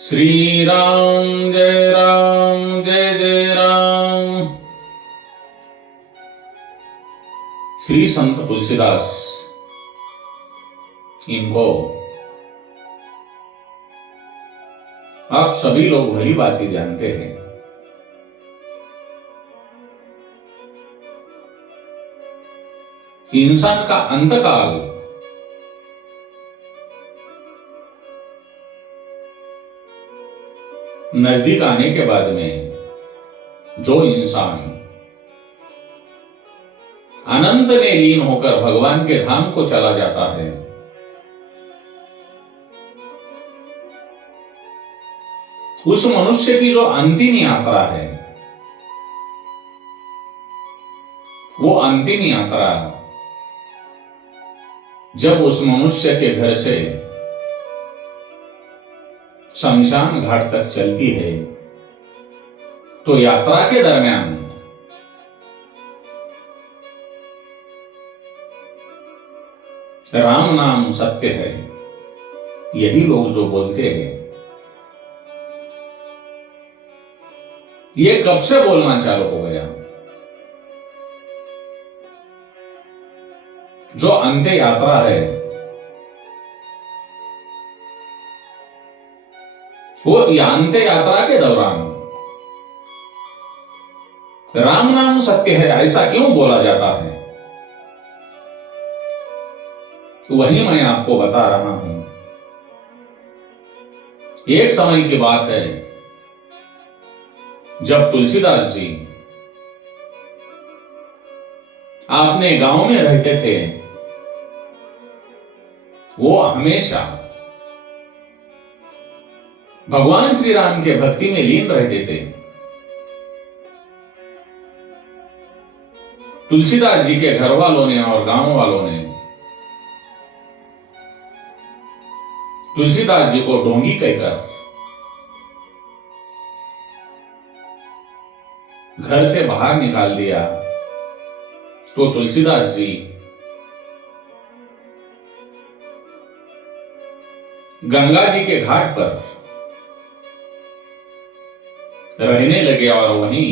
श्री राम जय जय राम। श्री संत तुलसीदास, इनको आप सभी लोग भली बातें जानते हैं। इंसान का अंतकाल नजदीक आने के बाद में जो इंसान अनंत में लीन होकर भगवान के धाम को चला जाता है, उस मनुष्य की जो अंतिम यात्रा है, वो अंतिम यात्रा जब उस मनुष्य के घर से शमशान घाट तक चलती है, तो यात्रा के दरमियान राम नाम सत्य है, यही लोग जो बोलते हैं, ये कब से बोलना चालू हो गया? जो अंत्य यात्रा है, वो अंत्य यात्रा के दौरान राम नाम सत्य है ऐसा क्यों बोला जाता है, वही मैं आपको बता रहा हूं। एक समय की बात है, जब तुलसीदास जी अपने गांव में रहते थे, वो हमेशा भगवान श्री राम के भक्ति में लीन रहते थे। तुलसीदास जी के घर वालों ने और गांव वालों ने तुलसीदास जी को ढोंगी कहकर घर से बाहर निकाल दिया। तो तुलसीदास जी गंगा जी के घाट पर रहने लगे और वहीं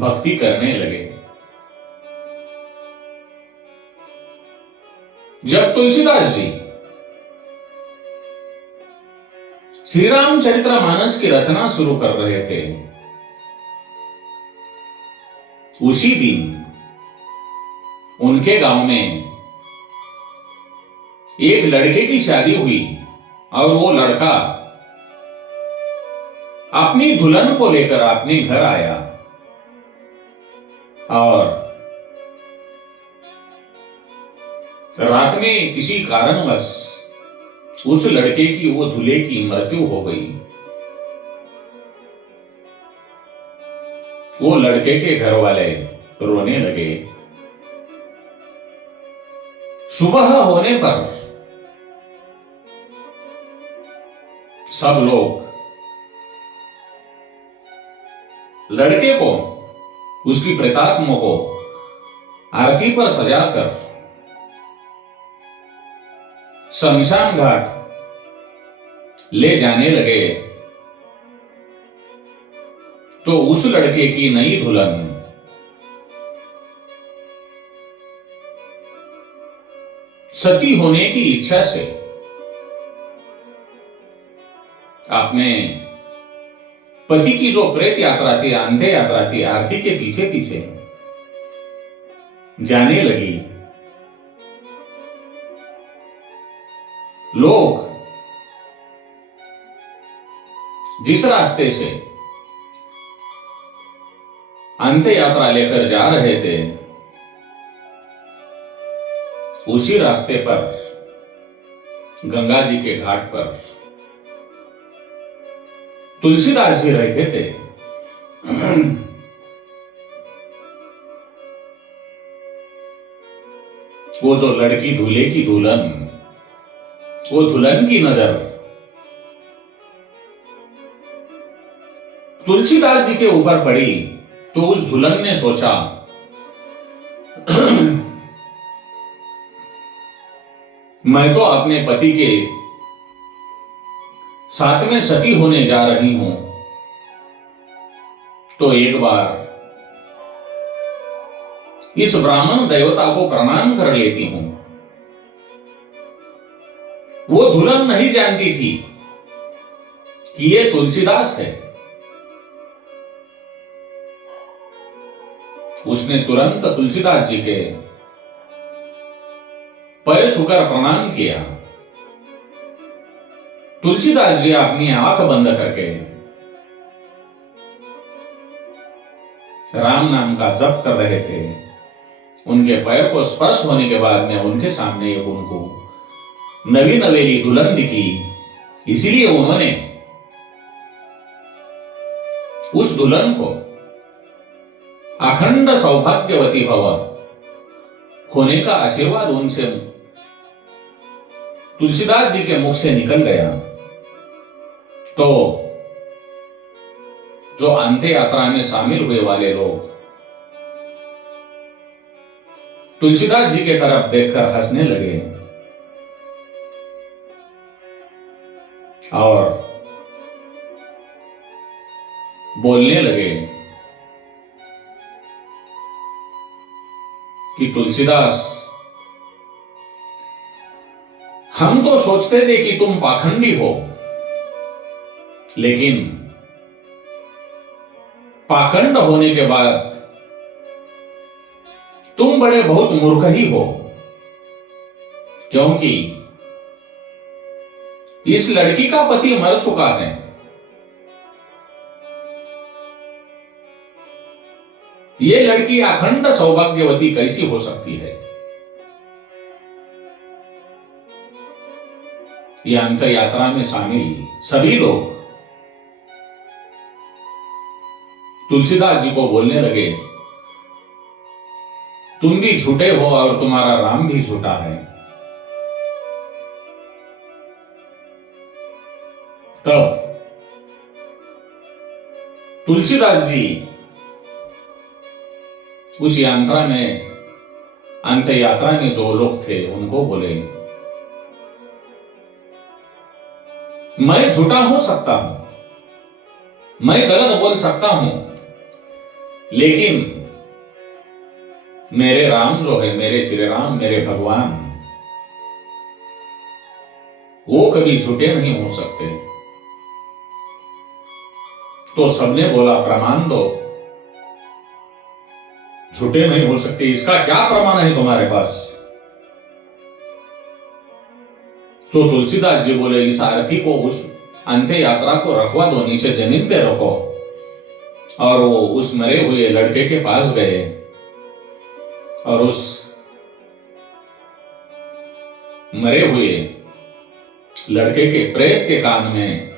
भक्ति करने लगे। जब तुलसीदास जी श्री राम चरितमानस की रचना शुरू कर रहे थे, उसी दिन उनके गांव में एक लड़के की शादी हुई और वो लड़का अपनी दुल्हन को लेकर अपने घर आया और रात में किसी कारणवश उस लड़के की, वो दूल्हे की मृत्यु हो गई। वो लड़के के घर वाले रोने लगे। सुबह होने पर सब लोग लड़के को, उसकी प्रेतात्मा को आरती पर सजाकर शमशान घाट ले जाने लगे। तो उस लड़के की नई दुल्हन सती होने की इच्छा से अपने पति की जो प्रेत यात्रा थी, अंत्य यात्रा थी, आरती के पीछे पीछे जाने लगी। लोग जिस रास्ते से अंत्य यात्रा लेकर जा रहे थे, उसी रास्ते पर गंगा जी के घाट पर तुलसीदास जी रहते थे। वो जो लड़की, दूल्हे की दुल्हन, वो दुल्हन की नजर तुलसीदास जी के ऊपर पड़ी। तो उस दुल्हन ने सोचा, मैं तो अपने पति के सातवें सती होने जा रही हूं, तो एक बार इस ब्राह्मण देवता को प्रणाम कर लेती हूं। वो दुल्हन नहीं जानती थी कि ये तुलसीदास है। उसने तुरंत तुलसीदास जी के पैर छूकर प्रणाम किया। तुलसीदास जी अपनी आंख बंद करके राम नाम का जप कर रहे थे। उनके पैर को स्पर्श होने के बाद में उनके सामने उनको नवी नवेली दुल्हन दिखी। इसीलिए उन्होंने उस दुल्हन को अखंड सौभाग्यवती भव होने का आशीर्वाद उनसे तुलसीदास जी के मुख से निकल गया। तो जो अंत्य यात्रा में शामिल हुए वाले लोग तुलसीदास जी के तरफ देखकर हंसने लगे और बोलने लगे कि तुलसीदास, हम तो सोचते थे कि तुम पाखंडी हो, लेकिन पाखंड होने के बाद तुम बड़े बहुत मूर्ख ही हो, क्योंकि इस लड़की का पति मर चुका है। ये लड़की अखंड सौभाग्यवती कैसी हो सकती है? ये अंत यात्रा में शामिल सभी लोग तुलसीदास जी को बोलने लगे, तुम भी झूठे हो और तुम्हारा राम भी झूठा है। तब तुलसीदास जी उस यात्रा में, अंत यात्रा में जो लोग थे उनको बोले, मैं झूठा हो सकता हूं, मैं गलत बोल सकता हूं, लेकिन मेरे राम जो है, मेरे श्री राम, मेरे भगवान, वो कभी झूठे नहीं हो सकते। तो सबने बोला, प्रमाण दो, झूठे नहीं हो सकते, इसका क्या प्रमाण है तुम्हारे पास? तो तुलसीदास जी बोले, इस आरती को, उस अंत्य यात्रा को रखवा दो, नीचे जमीन पे रखो। और वो उस मरे हुए लड़के के पास गए और उस मरे हुए लड़के के प्रेत के कान में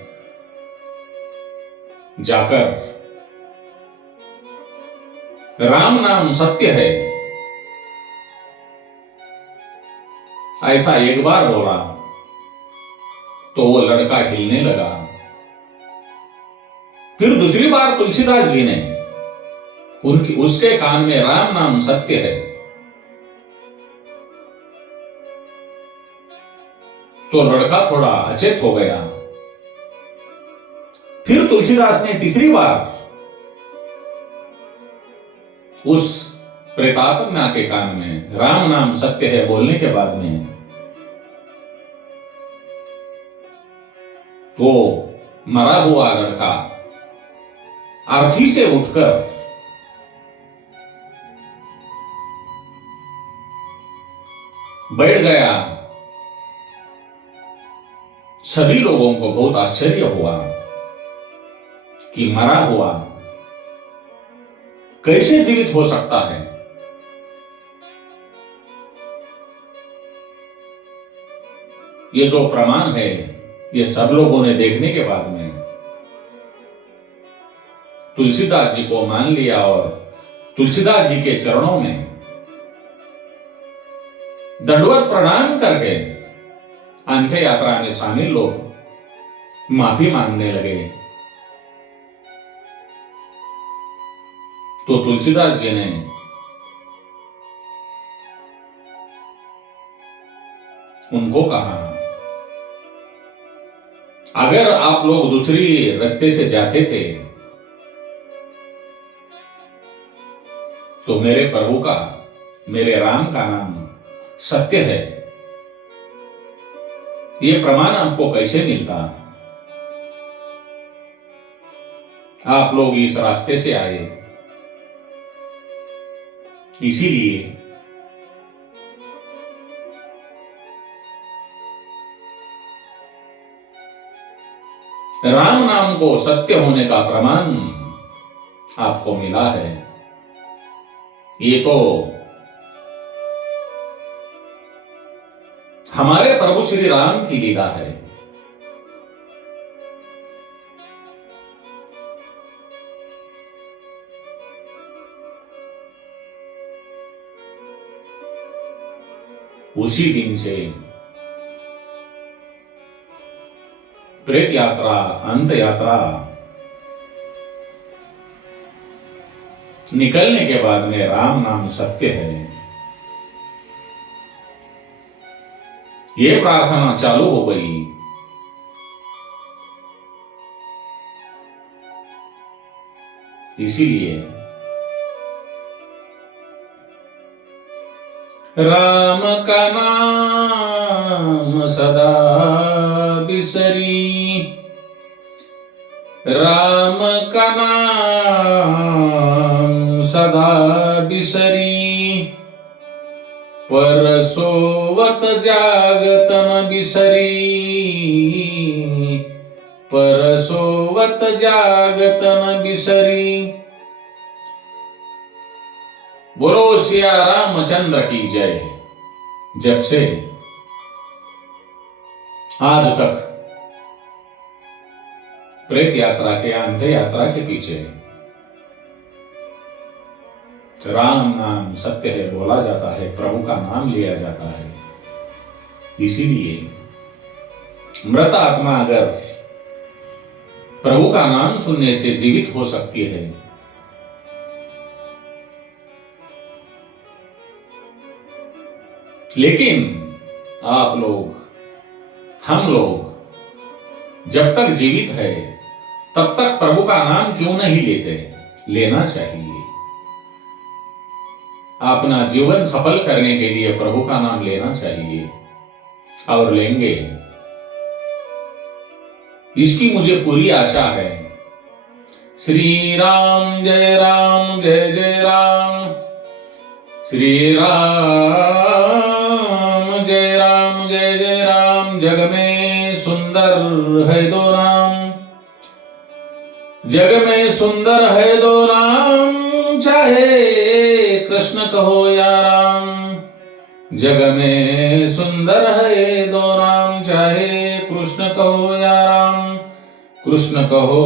जाकर राम नाम सत्य है ऐसा एक बार बोला, तो वो लड़का हिलने लगा। फिर दूसरी बार तुलसीदास जी ने उसके कान में राम नाम सत्य है, तो लड़का थोड़ा अचेत हो गया। फिर तुलसीदास ने तीसरी बार उस प्रेतात्मा के कान में राम नाम सत्य है बोलने के बाद में वो मरा हुआ लड़का अर्थी से उठकर बैठ गया। सभी लोगों को बहुत आश्चर्य हुआ कि मरा हुआ कैसे जीवित हो सकता है। ये जो प्रमाण है, ये सब लोगों ने देखने के बाद में तुलसीदास जी को मान लिया और तुलसीदास जी के चरणों में दंडवत प्रणाम करके अंत्य यात्रा में शामिल लोग माफी मांगने लगे। तो तुलसीदास जी ने उनको कहा, अगर आप लोग दूसरी रास्ते से जाते थे तो मेरे प्रभु का, मेरे राम का नाम सत्य है, ये प्रमाण आपको कैसे मिलता? आप लोग इस रास्ते से आए, इसीलिए राम नाम को सत्य होने का प्रमाण आपको मिला है। ये तो हमारे प्रभु श्री राम की लीला है। उसी दिन से प्रेत यात्रा, अंत यात्रा निकलने के बाद में राम नाम सत्य है, ये प्रार्थना चालू हो गई। इसीलिए राम का नाम सदा बिसरी, राम का नाम सदा बिसरी, परसोवत जागत न बिसरी, परसोवत जागत न बिसरी। बोलो सिया रामचंद्र की जय। जब से आज तक प्रेत यात्रा के, अंत यात्रा के पीछे राम नाम सत्य है बोला जाता है, प्रभु का नाम लिया जाता है। इसीलिए मृत आत्मा अगर प्रभु का नाम सुनने से जीवित हो सकती है, लेकिन आप लोग, हम लोग जब तक जीवित है तब तक प्रभु का नाम क्यों नहीं लेते? लेना चाहिए। अपना जीवन सफल करने के लिए प्रभु का नाम लेना चाहिए और लेंगे, इसकी मुझे पूरी आशा है। श्री राम जय जय राम, श्री राम जय जय राम। जग में सुंदर है दो नाम, जग में सुंदर है दो नाम, चाहे कृष्ण कहो या राम। जग में सुंदर है दो नाम, चाहे कृष्ण कहो या राम, कृष्ण कहो